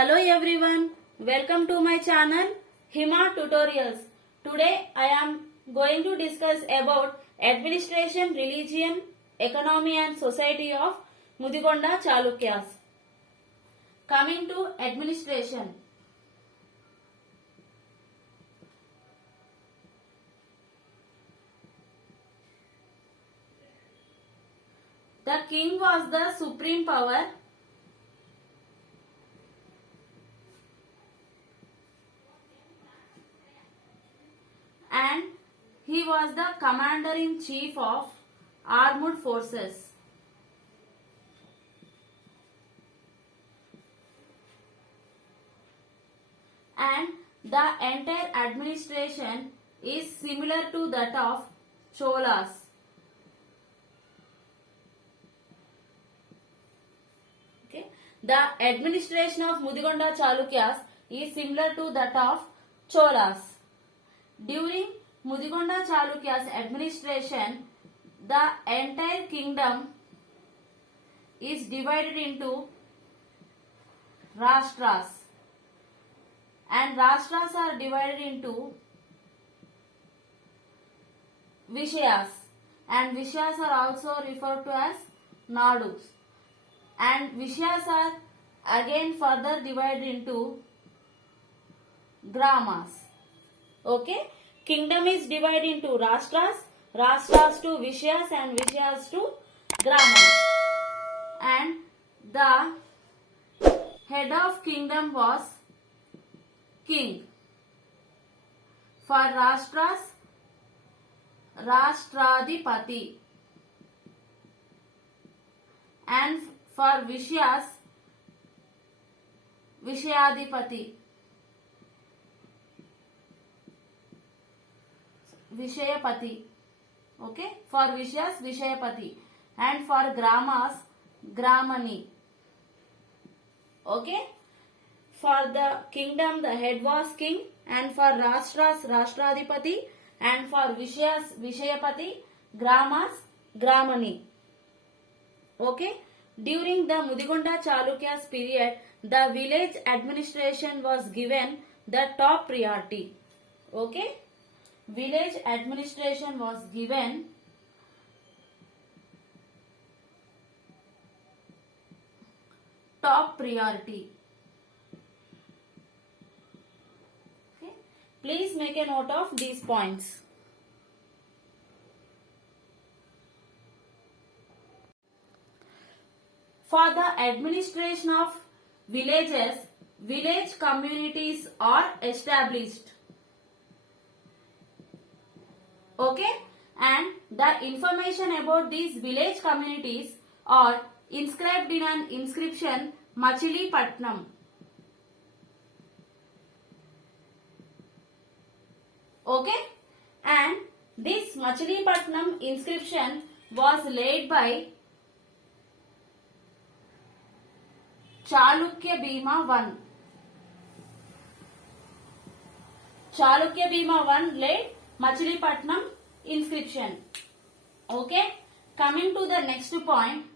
Hello everyone, welcome to my channel Hima Tutorials. Today I am going to discuss about administration, religion, economy and society of Mudigonda Chalukyas. Coming to administration. The king was the supreme power and he was the commander-in-chief of armed forces. And the entire administration is similar to that of Cholas. Okay. The administration of Mudigonda Chalukyas is similar to that of Cholas. During Mudigonda Chalukyas administration, the entire kingdom is divided into Rashtras, and Rashtras are divided into Vishayas, and Vishayas are also referred to as Nadus, and Vishayas are again further divided into Gramas. Okay, kingdom is divided into Rashtras, Rashtras to Vishayas and Vishayas to Gramas, and the head of kingdom was king. For Rashtras, Rashtradipati, and for Vishayas, Vishayadipati. Vishayapati. Okay, for Vishayas, Vishayapati, and for Gramas, Gramani. Okay, for the kingdom the head was king, and for Rashtras, Rashtradipati, and for Vishayas, Vishayapati, Gramas, Gramani. Okay, during the Mudigonda Chalukyas period, the village administration was given the top priority. Okay, village administration was given top priority. Okay, please make a note of these points. For the administration of villages, village communities are established. Okay, and the information about these village communities are inscribed in an inscription Machilipatnam. Okay, and this Machilipatnam inscription was laid by Chalukya Bhima I. Chalukya Bhima I laid Machilipatnam inscription. Okay, coming to the next point,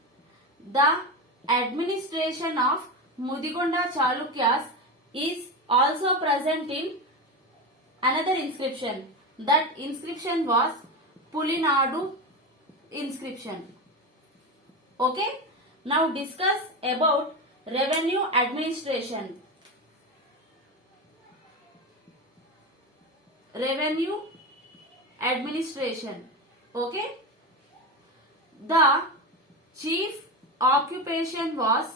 the administration of Mudigonda Chalukyas is also present in another inscription. That inscription was Pulinadu inscription. Okay, now discuss about revenue administration. Revenue administration. Okay, the chief occupation was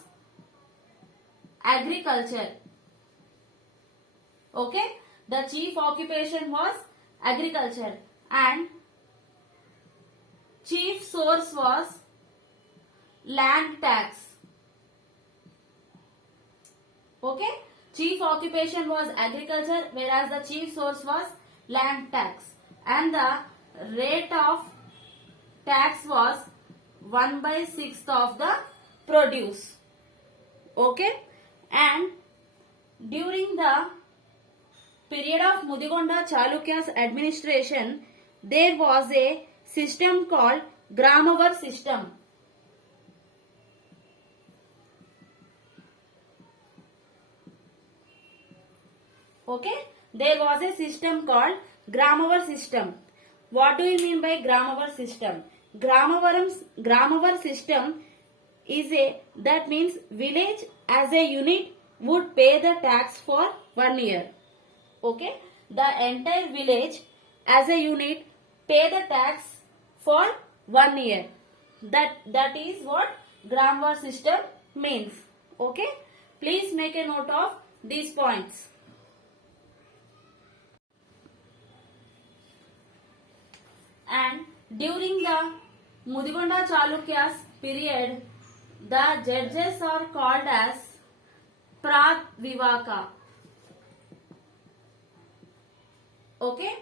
agriculture. Okay, the chief occupation was agriculture, and chief source was land tax. Okay, chief occupation was agriculture, whereas the chief source was land tax, and the rate of tax was 1/6 of the produce. Okay, and during the period of Mudigonda Chalukyas administration, there was a system called Gramavar system. Okay, there was a system called Gramavar system. What do you mean by Gramavar system? Gramavar system is a, that means village as a unit would pay the tax for 1 year. Okay, the entire village as a unit pay the tax for 1 year. That is what Gramavar system means. Okay, please make a note of these points. And during the Mudigonda Chalukyas period, the judges are called as Pradvivaka. Okay,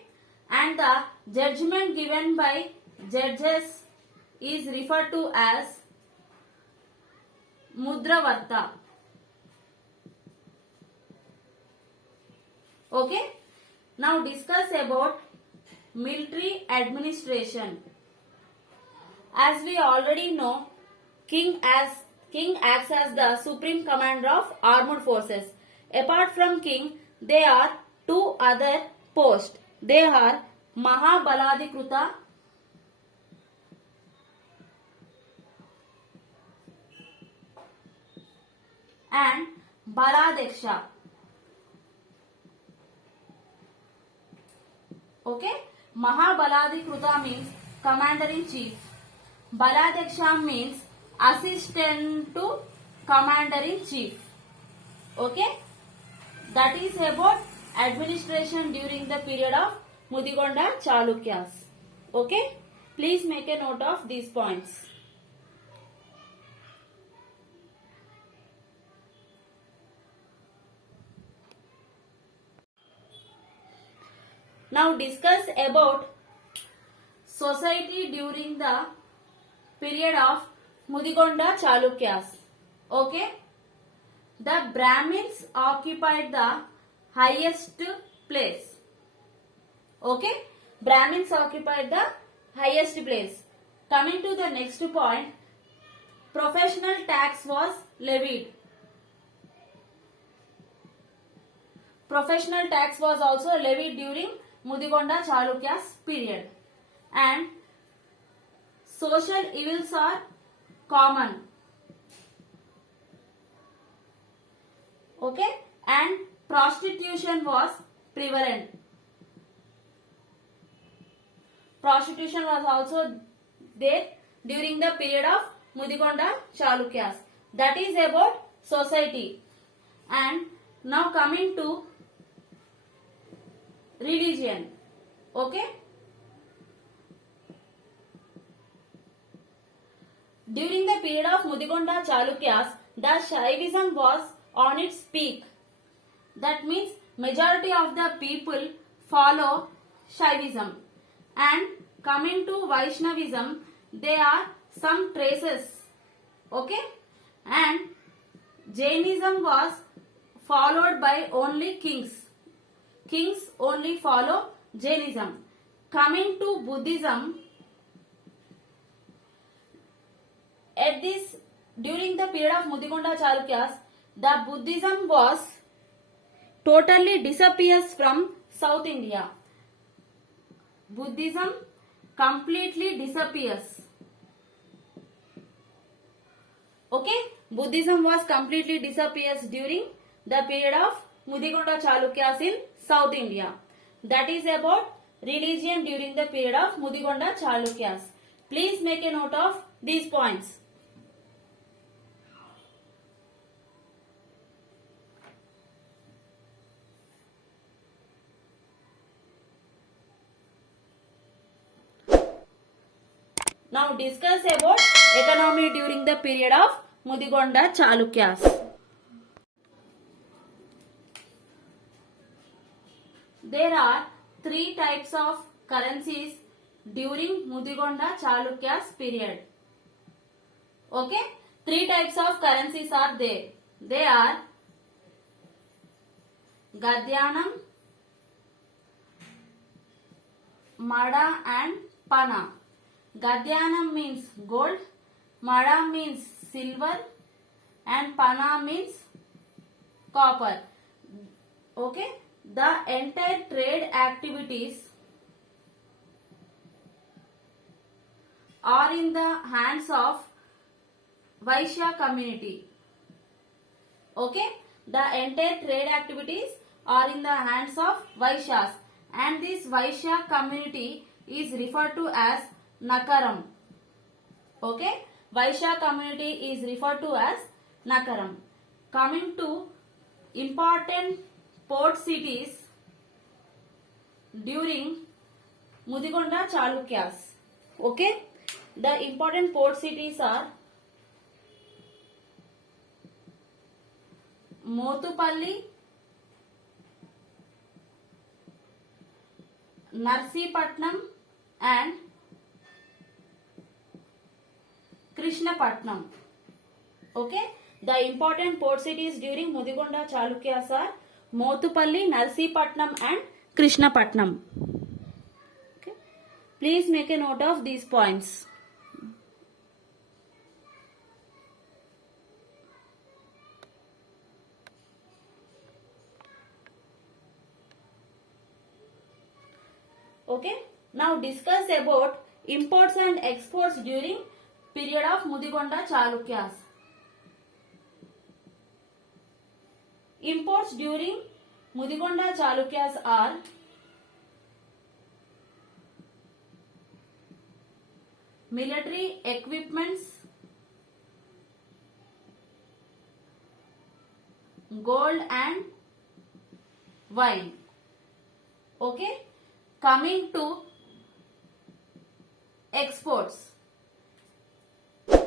and the judgment given by judges is referred to as Mudravarta. Okay, now discuss about military administration. As we already know, king acts as the supreme commander of armed forces. Apart from king, there are two other posts. They are Mahabaladikruta and Baladeksha. Okay, Mahabaladikruta means commander in chief. Baladeksha means assistant to commander in chief. Okay, that is about administration during the period of Mudigonda Chalukyas. Okay, please make a note of these points. Now discuss about society during the period of Mudigonda Chalukyas. Okay, the Brahmins occupied the highest place. Okay, Brahmins occupied the highest place. Coming to the next point, professional tax was levied. Professional tax was also levied during Mudigonda Chalukyas period. And social evils are common. Okay, and prostitution was prevalent. Prostitution was also there during the period of Mudigonda Chalukyas. That is about society. And now coming to religion. Okay, during the period of Mudigonda Chalukyas, the Shaivism was on its peak. That means majority of the people follow Shaivism. And coming to Vaishnavism, there are some traces. Okay, and Jainism was followed by only kings. Kings only follow Jainism. Coming to Buddhism, at this during the period of Mudigonda Chalukyas, the Buddhism was totally disappears from South India. Buddhism completely disappears. Okay, Buddhism was completely disappears during the period of Mudigonda Chalukyas in South India. That is about religion during the period of Mudigonda Chalukyas. Please make a note of these points. Now discuss about economy during the period of Mudigonda Chalukyas. There are three types of currencies during Mudigonda Chalukyas period. Okay, three types of currencies are there. They are Gadyanam, Mada and Pana. Gadyanam means gold, Mada means silver and Pana means copper. Okay, The entire trade activities are in the hands of Vaishya community. Okay, the entire trade activities are in the hands of Vaishyas, and this Vaishya community is referred to as Nakaram. Okay, Vaishya community is referred to as Nakaram. Coming to important port cities during Mudigonda Chalukyas. Okay, the important port cities are Motupalli, Narsipatnam and Krishnapatnam. Okay, the important port cities during Mudigonda Chalukyas are Motupalli, Narsipatnam and Krishnapatnam. Okay, please make a note of these points. Okay, now discuss about imports and exports during period of Mudigonda Chalukyas. Imports during Mudigonda Chalukyas are military equipments, gold and wine. Okay, coming to exports.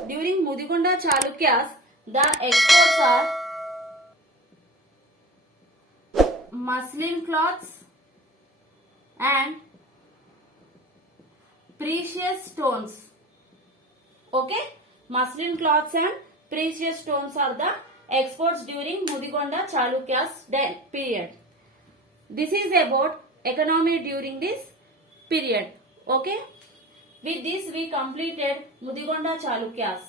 During Mudigonda Chalukyas, the exports are muslin cloths and precious stones. Okay, muslin cloths and precious stones are the exports during Mudigonda Chalukyas period. This is about economy during this period. Okay, with this we completed Mudigonda Chalukyas.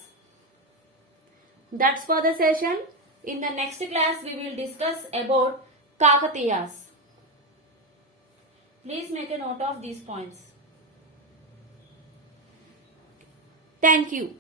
That's for the session. In the next class we will discuss about Kakatiyas. Please make a note of these points. Thank you.